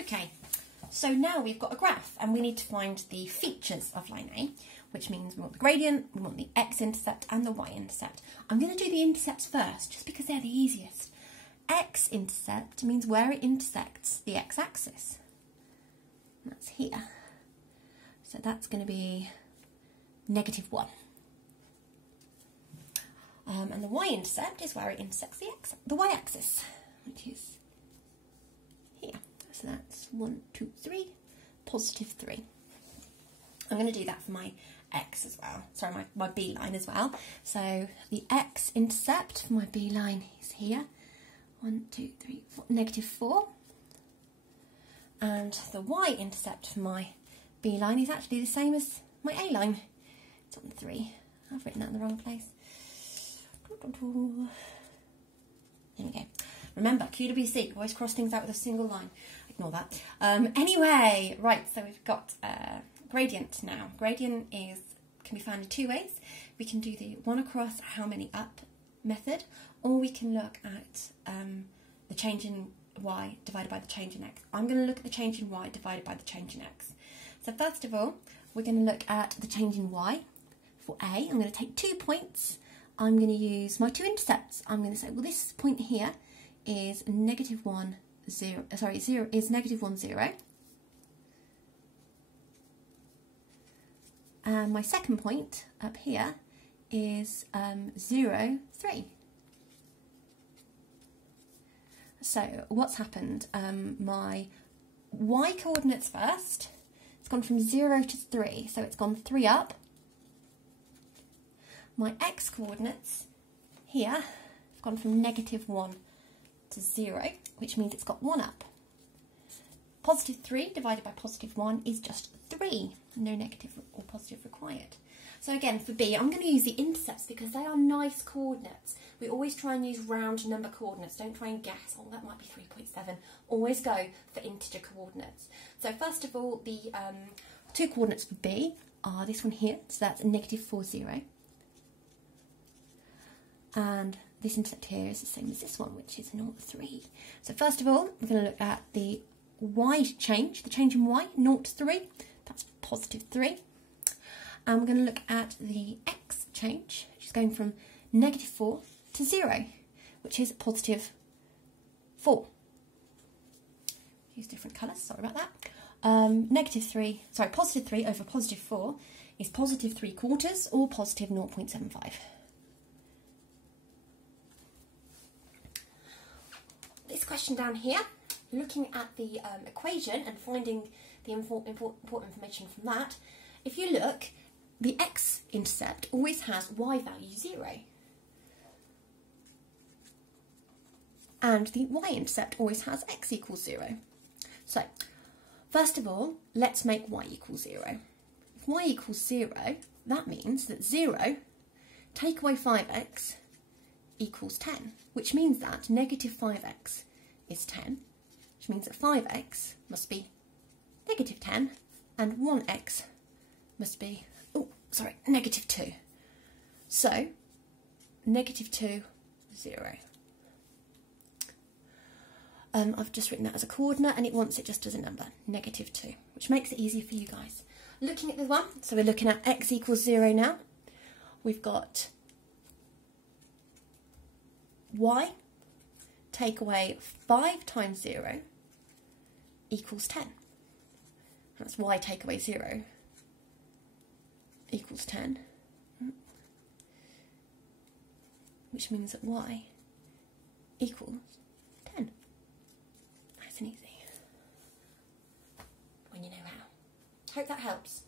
Okay, so now we've got a graph and we need to find the features of line A, which means we want the gradient, we want the x-intercept and the y-intercept. I'm going to do the intercepts first, just because they're the easiest. X-intercept means where it intersects the x-axis. That's here. So that's going to be -1. And the y-intercept is where it intersects the y-axis, which is here. So that's 1, 2, 3, +3. I'm going to do that for my x as well. Sorry, my B line as well. So the x-intercept for my B line is here. 1, 2, 3, 4, -4. And the y-intercept for my B line is actually the same as my A line. It's on 3. I've written that in the wrong place. There we go. Remember, QWC, always cross things out with a single line. Ignore that. Anyway, right, so we've got gradient now. Gradient can be found in 2 ways. We can do the 1 across how many up method, or we can look at the change in y divided by the change in x. I'm going to look at the change in y divided by the change in x. So first of all, we're going to look at the change in y. For A, I'm going to take 2 points. I'm going to use my 2 intercepts. I'm going to say, well, this point here is -1, 0. Sorry, 0 is -1, 0. And my second point up here is 0, 3. So what's happened? My y coordinates first. It's gone from 0 to 3, so it's gone 3 up. My x coordinates here have gone from -1 to 0, which means it's got 1 up. +3 divided by +1 is just 3. No negative or positive required. So again, for B, I'm going to use the intercepts because they are nice coordinates. We always try and use round number coordinates. Don't try and guess, oh, that might be 3.7. Always go for integer coordinates. So first of all, the 2 coordinates for B are this one here. So that's -4, 0. And this intercept here is the same as this one, which is 0, 3. So first of all, we're going to look at the y change, the change in y, 0 to 3. That's +3. And we're going to look at the x change, which is going from -4 to 0, which is +4. Use different colours, sorry about that. +3 over +4 is +3/4 or +0.75. This question down here, looking at the equation and finding the important information from that, if you look, the x-intercept always has y value 0. And the y-intercept always has x equals 0. So, first of all, let's make y equals 0. If y equals 0, that means that 0, take away 5x, equals 10, which means that -5x is 10, which means that 5x must be -10 and 1x must be, -2. So, -2, 0. I've just written that as a coordinate and it wants it just as a number, -2, which makes it easier for you guys. Looking at the one, so we're looking at x equals 0 now. We've got y, take away 5 times 0 equals 10. That's y take away 0 equals 10. Which means that y equals 10. Nice and easy. When you know how. Hope that helps.